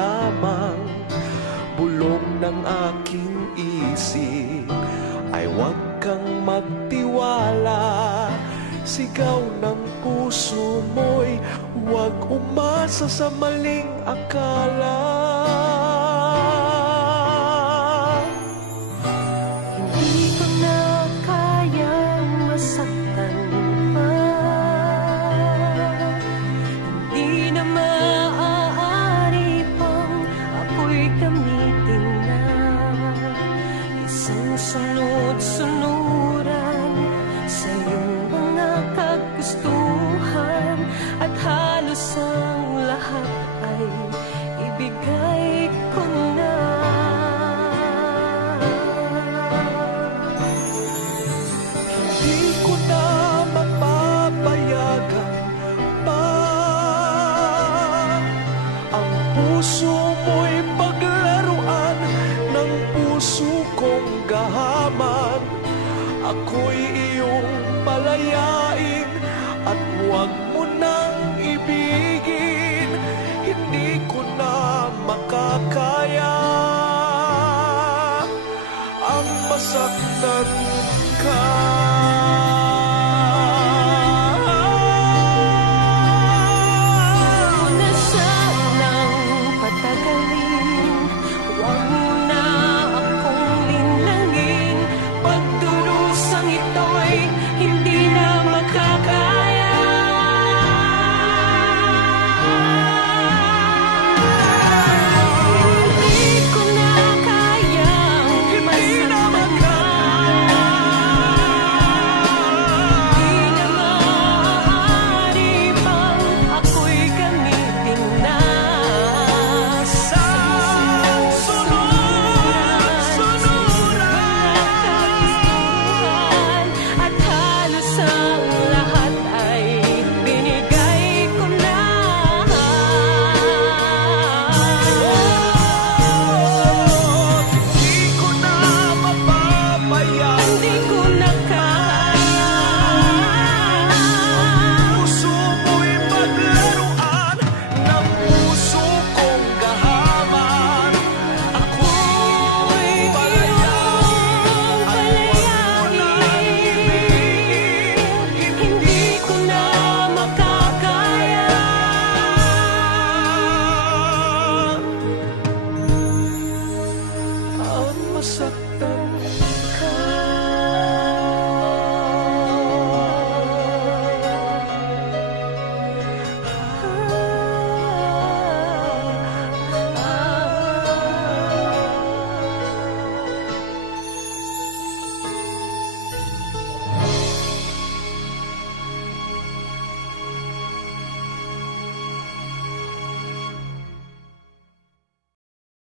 lamang bulong ng aking isip ay huwag kang magtiwala. Sigaw ng puso mo'y huwag umasa sa maling akala. Hindi ko na kayang masaktan pa, hindi na maaari pang ako'y gamitin na isang sunod-sunuran sa iyong mga kagustuhan, at halos ang lahat ay ibigay ko na. Hindi ko na mapapayagan pa ang puso mo'y paglaruan ng puso kong gahaman. Ako'y iyong palayain at huwag mo nang